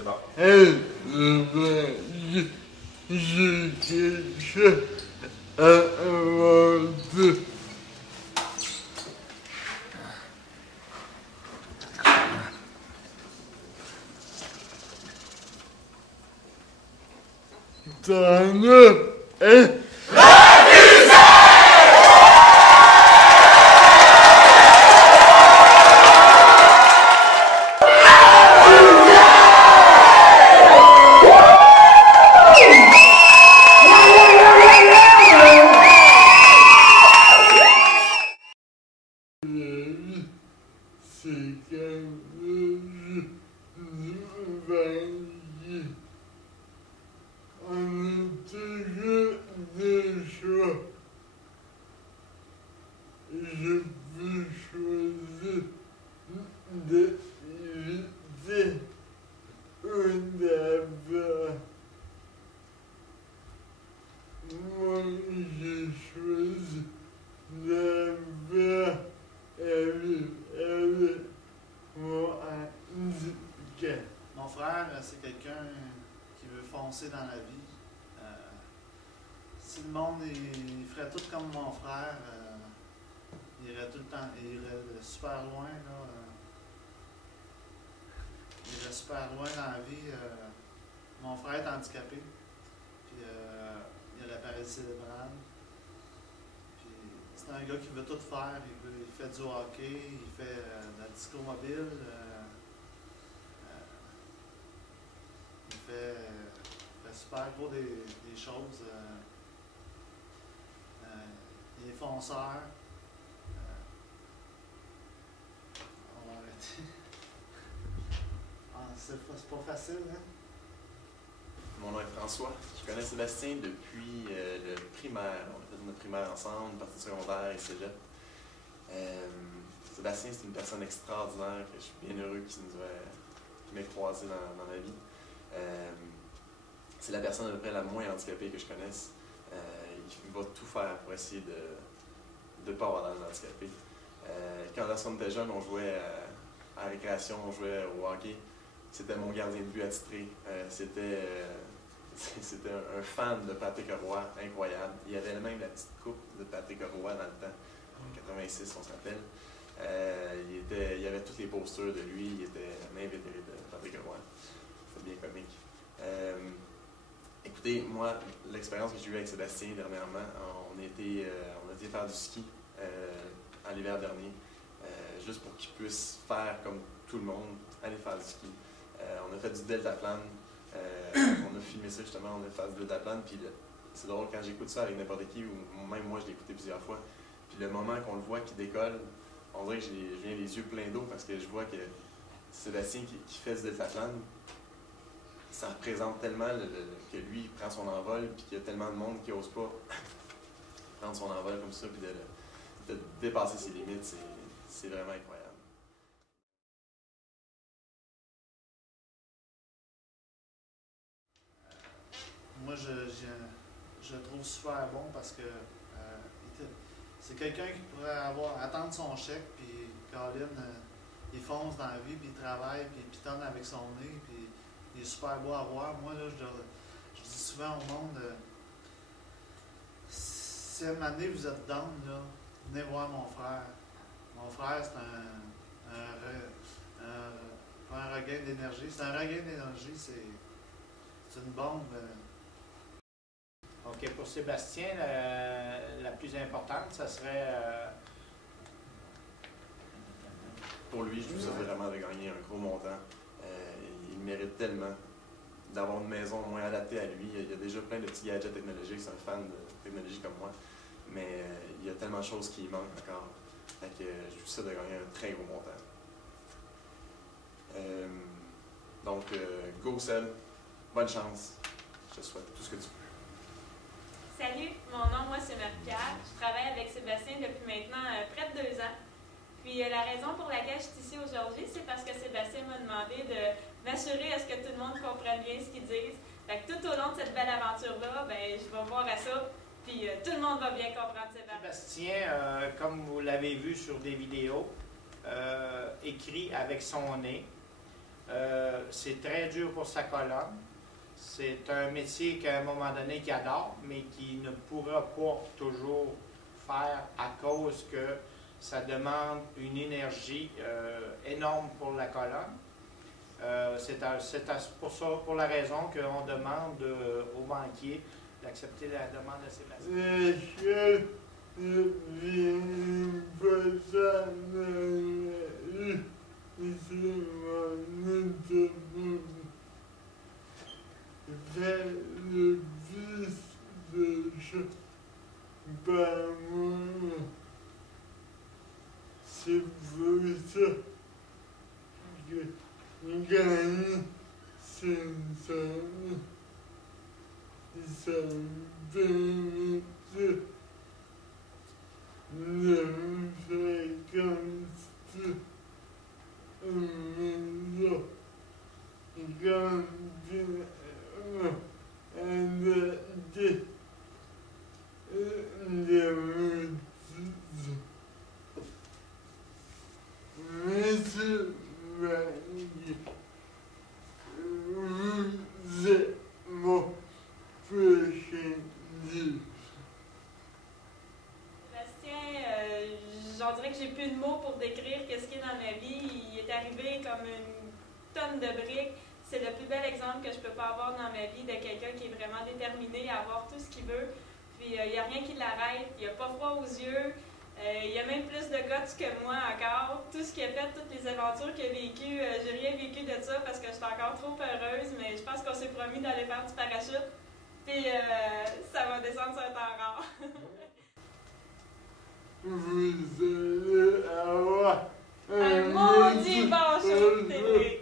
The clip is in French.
C'est bon. J'ai quelque chose à inventer. T'en as, hein? C'est quelque chose de on a toujours des choix. Je peux choisir d'éviter ou d'avoir. Moi, j'ai choisi d'avoir avec mon handicap. Mon frère, c'est quelqu'un qui veut foncer dans la vie. Si le monde il ferait tout comme mon frère, il irait tout le temps, il irait super loin. Là, il irait super loin dans la vie. Mon frère est handicapé, puis il a la paralysie cérébrale. Puis c'est un gars qui veut tout faire. Il fait du hockey, il fait de la disco mobile. Il fait super gros des choses. Il est fonceur. On va arrêter. C'est pas facile, hein? Mon nom est François. Je connais Sébastien depuis le primaire. On a fait notre primaire ensemble, partie secondaire et cégep. Sébastien, c'est une personne extraordinaire que je suis bien heureux qu'il m'ait croisé dans ma vie. C'est la personne à peu près la moins handicapée que je connaisse. Il va tout faire pour essayer de ne pas avoir l'air handicapé. Quand on était jeune, on jouait à la récréation, on jouait au hockey. C'était mon gardien de but attitré. C'était un fan de Patrick Roy, incroyable. Il avait même la petite coupe de Patrick Roy dans le temps. En 86, on s'appelle. Il y avait tous les posters de lui. Il était un invétéré de Patrick Roy. C'était bien comique. Écoutez, moi, l'expérience que j'ai eue avec Sébastien dernièrement, on a été faire du ski en l'hiver dernier, juste pour qu'il puisse faire comme tout le monde, aller faire du ski. On a fait du deltaplane. On a filmé ça justement, on a fait du deltaplane. Puis c'est drôle quand j'écoute ça avec n'importe qui, ou même moi je l'ai écouté plusieurs fois. Puis le moment qu'on le voit qui décolle, on dirait que je viens les yeux pleins d'eau parce que je vois que Sébastien qui fait du deltaplane, ça représente tellement que lui il prend son envol, puis qu'il y a tellement de monde qui n'ose pas prendre son envol comme ça, puis de dépasser ses limites, c'est vraiment incroyable. Moi, je le trouve super bon parce que c'est quelqu'un qui pourrait attendre son chèque, puis Colin, il fonce dans la vie, puis il travaille, puis il pitonne avec son nez, puis il est super beau à voir. Moi, là, je dis souvent au monde, si à un moment donné vous êtes down, là, venez voir mon frère. Mon frère, c'est pas un regain d'énergie, c'est un regain d'énergie, c'est une bombe. OK, pour Sébastien, la plus importante, ça serait... Pour lui, je lui souhaite vraiment de gagner un gros montant. Il mérite tellement d'avoir une maison moins adaptée à lui. Il y a déjà plein de petits gadgets technologiques, c'est un fan de technologie comme moi. Mais il y a tellement de choses qui manquent encore. Fait que je lui souhaite de gagner un très gros montant. Donc, go Seb, bonne chance. Je te souhaite tout ce que tu peux. Salut, mon nom, moi, c'est Marie-Pierre. Je travaille avec Sébastien depuis maintenant près de 2 ans. Puis la raison pour laquelle je suis ici aujourd'hui, c'est parce que Sébastien m'a demandé de m'assurer à ce que tout le monde comprenne bien ce qu'ils disent. Fait que tout au long de cette belle aventure-là, ben, je vais voir à ça, puis tout le monde va bien comprendre Sébastien, comme vous l'avez vu sur des vidéos, écrit avec son nez. c'est très dur pour sa colonne. C'est un métier qu'à un moment donné qu'il adore, mais qu'il ne pourra pas toujours faire à cause que ça demande une énergie énorme pour la colonne. C'est pour la raison qu'on demande aux banquiers d'accepter la demande de Sébastien. Est-ce que je viens pas c'est mon interview vers le fils de chat par moi. C'est pour ça que gagne 500 ça permet de me faire comme ça. Maison, quand Monsieur Magui, vous êtes mon prochain livre. Sébastien, j'en dirais que j'ai plus de mots pour décrire qu'est-ce qu'il est dans ma vie. Il est arrivé comme une tonne de briques. C'est le plus bel exemple que je peux pas avoir dans ma vie de quelqu'un qui est vraiment déterminé à avoir tout ce qu'il veut. Puis il n'y a rien qui l'arrête, il n'a pas froid aux yeux. Il y a même plus de guts que moi encore. Tout ce qu'il a fait, toutes les aventures qu'il a vécues, j'ai rien vécu de ça parce que je suis encore trop heureuse, mais je pense qu'on s'est promis d'aller faire du parachute. Puis ça va descendre sur un temps rare. Vous allez avoir Un maudit bon show de télé.